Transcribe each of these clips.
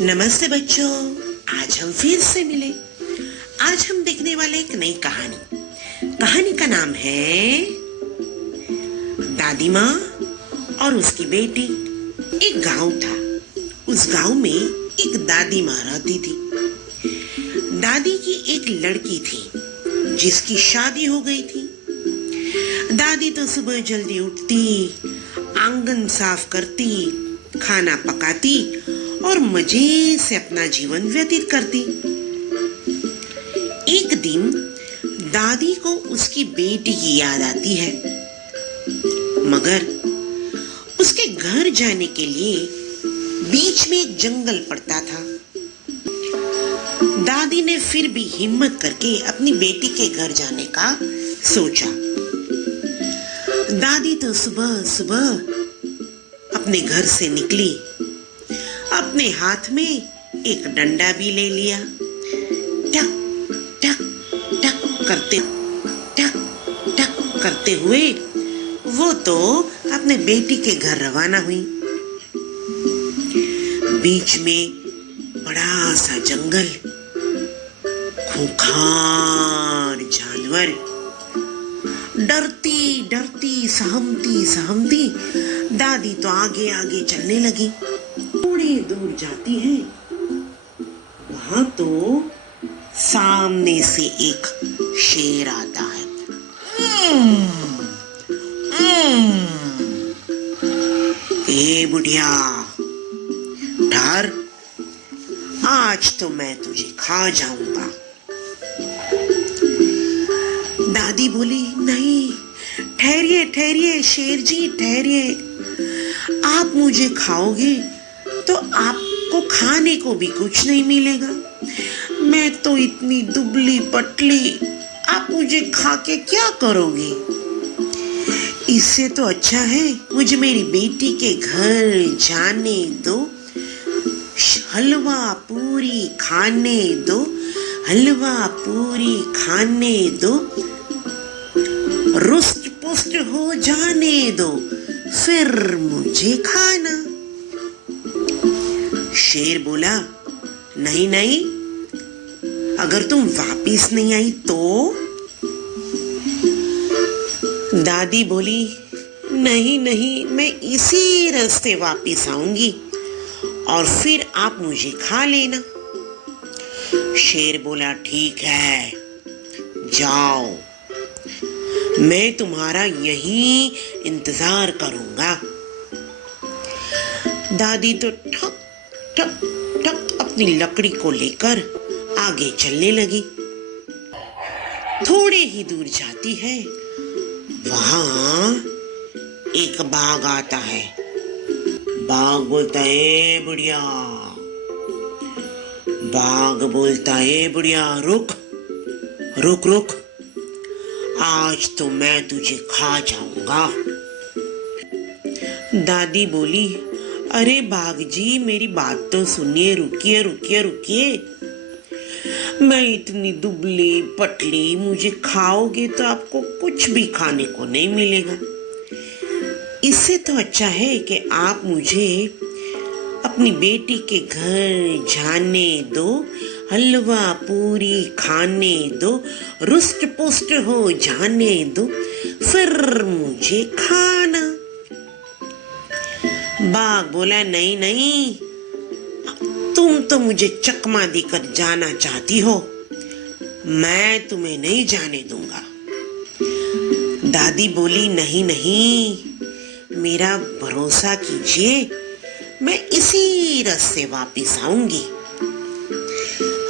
नमस्ते बच्चों, आज हम फिर से मिले। आज हम देखने वाले एक नई कहानी का नाम है दादी माँ और उसकी बेटी। एक गांव था। उस गांव में एक दादी माँ रहती थी। दादी की एक लड़की थी जिसकी शादी हो गई थी। दादी तो सुबह जल्दी उठती, आंगन साफ करती, खाना पकाती और मजे से अपना जीवन व्यतीत करती। एक दिन दादी को उसकी बेटी की याद आती है, मगर उसके घर जाने के लिए बीच में एक जंगल पड़ता था। दादी ने फिर भी हिम्मत करके अपनी बेटी के घर जाने का सोचा। दादी तो सुबह सुबह अपने घर से निकली। अपने हाथ में एक डंडा भी ले लिया। टक टक टक करते हुए वो तो अपने बेटी के घर रवाना हुई। बीच में बड़ा सा जंगल, खूंखार जानवर। डरती डरती सहमती दादी तो आगे आगे चलने लगी। थोड़ी दूर जाती है, वहां तो सामने से एक शेर आता है। ए बुढ़िया, डर, आज तो मैं तुझे खा जाऊंगा। दादी बोली, नहीं, ठहरिए ठहरिए शेर जी, ठहरिए। आप मुझे खाओगे तो आपको खाने को भी कुछ नहीं मिलेगा। मैं तो इतनी दुबली पतली, आप मुझे खा के क्या करोगे? इससे तो अच्छा है मुझे मेरी बेटी के घर जाने दो, हलवा पूरी खाने दो, हलवा पूरी खाने दो, रुष्ट पुष्ट हो जाने दो, फिर मुझे खाना। शेर बोला, नहीं नहीं, अगर तुम वापिस नहीं आई तो? दादी बोली, नहीं नहीं, मैं इसी रास्ते वापिस आऊंगी और फिर आप मुझे खा लेना। शेर बोला, ठीक है, जाओ, मैं तुम्हारा यहीं इंतजार करूंगा। दादी तो ठक ठक ठक अपनी लकड़ी को लेकर आगे चलने लगी। थोड़े ही दूर जाती है, वहां एक बाघ आता है। बाघ बोलता है, बुढ़िया। बाघ बोलता है, बुढ़िया, रुक रुक रुक, आज तो मैं तुझे खा जाऊंगा। दादी बोली, अरे बाघ जी, मेरी बात तो सुनिए, रुकिए रुकिए रुकिए। मैं इतनी दुबली पतली, मुझे खाओगे तो आपको कुछ भी खाने को नहीं मिलेगा। इससे तो अच्छा है कि आप मुझे अपनी बेटी के घर जाने दो, हलवा पूरी खाने दो, रुष्ट पुष्ट हो जाने दो, फिर मुझे खाना। बाघ बोला, नहीं नहीं, तुम तो मुझे चकमा देकर जाना चाहती हो, मैं तुम्हें नहीं जाने दूंगा। दादी बोली, नहीं नहीं, मेरा भरोसा कीजिए, मैं इसी रास्ते वापिस आऊंगी।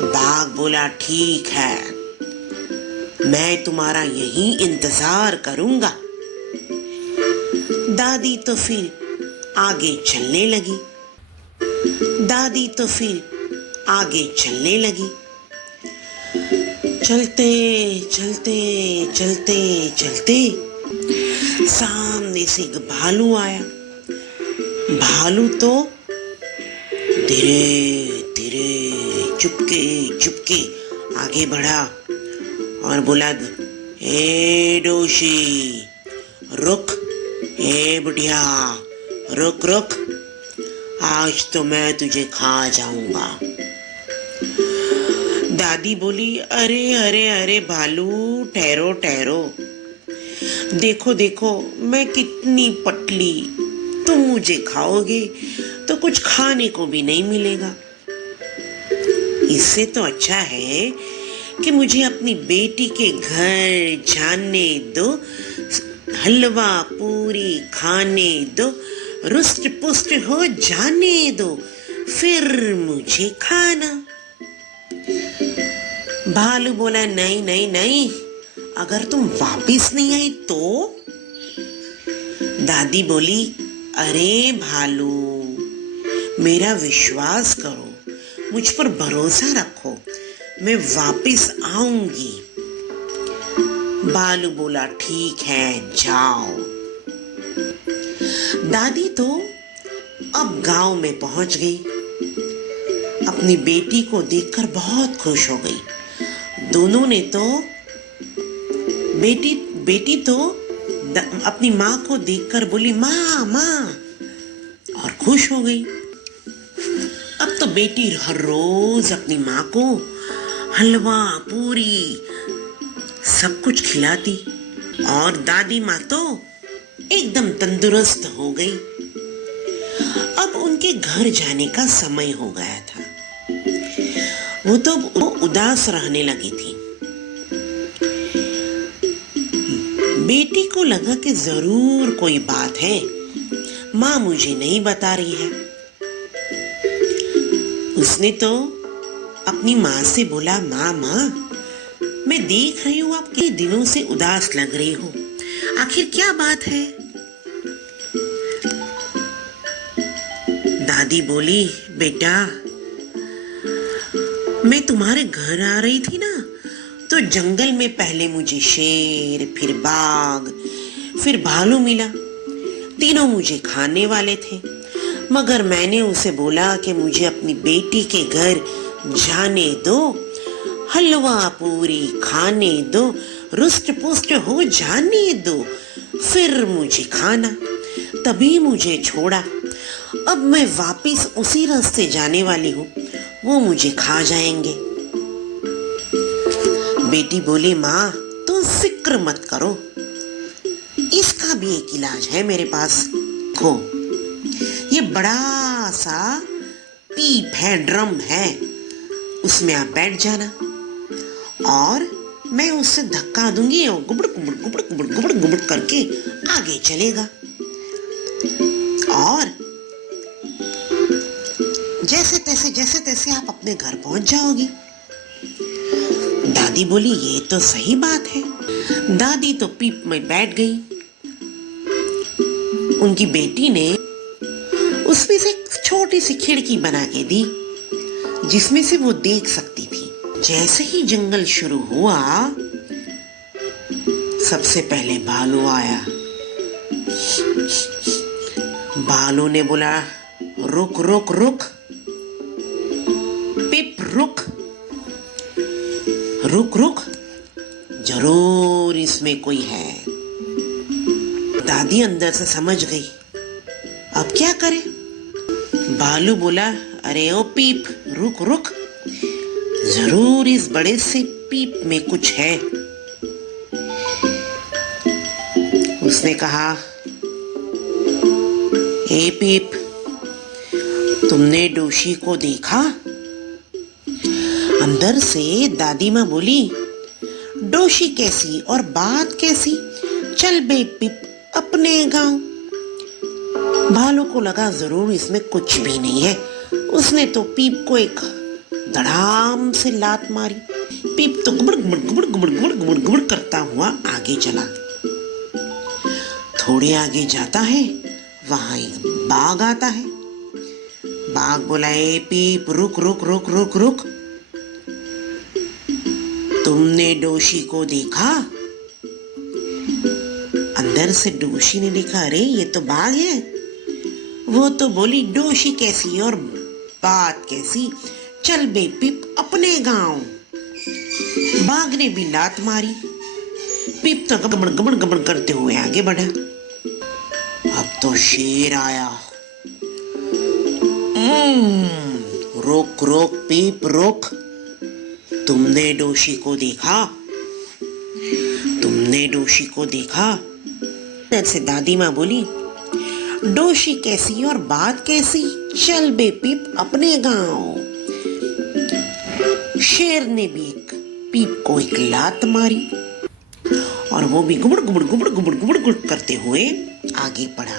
बाघ बोला, ठीक है, मैं तुम्हारा यहीं इंतजार करूंगा। दादी तो फिर आगे चलने लगी। दादी तो फिर आगे चलने लगी। चलते चलते चलते चलते सामने से एक भालू आया। भालू तो धीरे धीरे चुपके चुपके आगे बढ़ा और बोला, ए डोशी, रुक, ए बुढ़िया, रुक रुक, आज तो मैं तुझे खा जाऊंगा। दादी बोली, अरे अरे अरे भालू, ठहरो ठहरो, देखो देखो मैं कितनी पतली, तुम मुझे खाओगे तो कुछ खाने को भी नहीं मिलेगा। इससे तो अच्छा है कि मुझे अपनी बेटी के घर जाने दो, हलवा पूरी खाने दो, रुष्ट पुष्ट हो जाने दो, फिर मुझे खाना। भालू बोला, नहीं नहीं नहीं, अगर तुम वापिस नहीं आई तो? दादी बोली, अरे भालू, मेरा विश्वास करो, मुझ पर भरोसा रखो, मैं वापिस आऊंगी। भालू बोला, ठीक है, जाओ। दादी तो अब गांव में पहुंच गई। अपनी बेटी को देखकर बहुत खुश हो गई। दोनों ने तो बेटी तो अपनी माँ को देखकर बोली, माँ माँ, और खुश हो गई। अब तो बेटी हर रोज अपनी माँ को हलवा पूरी सब कुछ खिलाती और दादी माँ तो एकदम तंदुरुस्त हो गई। अब उनके घर जाने का समय हो गया था। वो उदास रहने लगी थी। बेटी को लगा कि जरूर कोई बात है, माँ मुझे नहीं बता रही है। उसने तो अपनी माँ से बोला, माँ माँ, मैं देख रही हूँ आप कई दिनों से उदास लग रही हो, आखिर क्या बात है? दादी बोली, बेटा, मैं तुम्हारे घर आ रही थी ना, तो जंगल में पहले मुझे शेर, फिर बाघ, फिर भालू मिला। तीनों मुझे खाने वाले थे, मगर मैंने उसे बोला कि मुझे अपनी बेटी के घर जाने दो, हलवा पूरी खाने दो, रुष्ट पुष्ट हो जाने दो, फिर मुझे खाना। तभी मुझे छोड़ा। अब मैं वापिस उसी रास्ते जाने वाली हूँ, वो मुझे खा जाएंगे। बेटी बोली, माँ तुम फिक्र मत करो, इसका भी एक इलाज है मेरे पास। देखो, ये बड़ा सा पीप है, ड्रम है, उसमें आप बैठ जाना और मैं उससे धक्का दूंगी और गुबड़ गुबड़ गुबड़ गुबड़ गुबड़ गुबड़ करके आगे चलेगा और जैसे तैसे आप अपने घर पहुंच जाओगी। दादी बोली, ये तो सही बात है। दादी तो पीप में बैठ गई। उनकी बेटी ने उसमें से एक छोटी सी खिड़की बना के दी, जिसमें से वो देख सकती थी। जैसे ही जंगल शुरू हुआ, सबसे पहले भालू आया। भालू ने बोला, रुक रुक रुक, पिप रुक, रुक रुक, जरूर इसमें कोई है। दादी अंदर से समझ गई, अब क्या करे? भालू बोला, अरे ओ पीप, रुक रुक, जरूर इस बड़े से पीप में कुछ है। उसने कहा, ए पीप, तुमने डोशी को देखा? अंदर से दादी माँ बोली, डोशी कैसी और बात कैसी, चल बे पीप अपने गांव। भालू को लगा जरूर इसमें कुछ भी नहीं है। उसने तो पीप को एक धड़ाम से लात मारी। पीप तो गुबड़ गुबड़ गुबड़ गुबड़ गुबड़ गुबड़ गुबड़ करता हुआ आगे चला। थोड़े आगे जाता है, वहां एक बाघ आता है। बाघ बोला, ए पीप, रुक रुक रुक रुक रुक, तुमने डोशी को देखा? अंदर से डोशी ने देखा, अरे ये तो बाघ है। वो तो बोली, डोशी कैसी और बात कैसी, चल बे पीप अपने गांव। बाघ ने भी लात मारी। पीप तो गबड़ गबड़ गबड़ करते हुए आगे बढ़ा। अब तो शेर आया। रोक रोक पीप रोक। तुमने डोशी को देखा? तुमने डोशी को देखा? ऐसे दादी माँ बोली, डोशी कैसी और बात कैसी, चल बे पीप अपने गांव। शेर ने भी एक पीप को एक लात मारी और वो भी गुबड़ गुबड़ गुबड़ गुबड़ गुबड़ गुबड़ करते हुए आगे बढ़ा।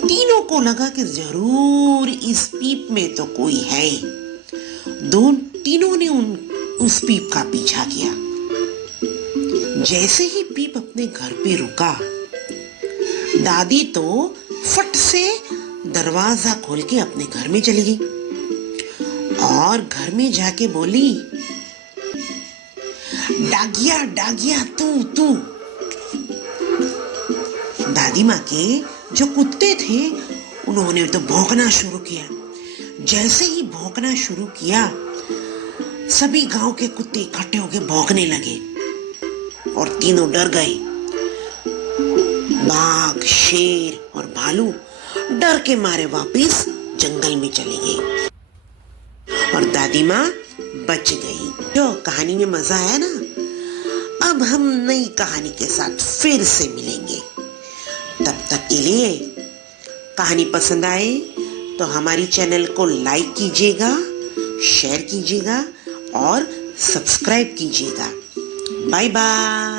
तीनों को लगा कि जरूर इस पीप में तो कोई है। तीनों ने उस पीप का पीछा किया। जैसे ही पीप अपने घर पे रुका, दादी तो फट से दरवाजा खोल के अपने घर में चली गई और घर में जाके बोली, डागिया डागिया तू। दादी माँ के जो कुत्ते थे उन्होंने तो भौंकना शुरू किया। जैसे ही भौंकना शुरू किया, सभी गांव के कुत्ते इकट्ठे होकर भौंकने लगे और तीनों डर गए। बाघ, शेर और भालू डर के मारे वापस जंगल में चले गए और दादी माँ बच गई। जो कहानी में मजा आया ना, अब हम नई कहानी के साथ फिर से मिलेंगे। तब तक के लिए कहानी पसंद आए तो हमारी चैनल को लाइक कीजिएगा, शेयर कीजिएगा और सब्सक्राइब कीजिएगा। Bye bye.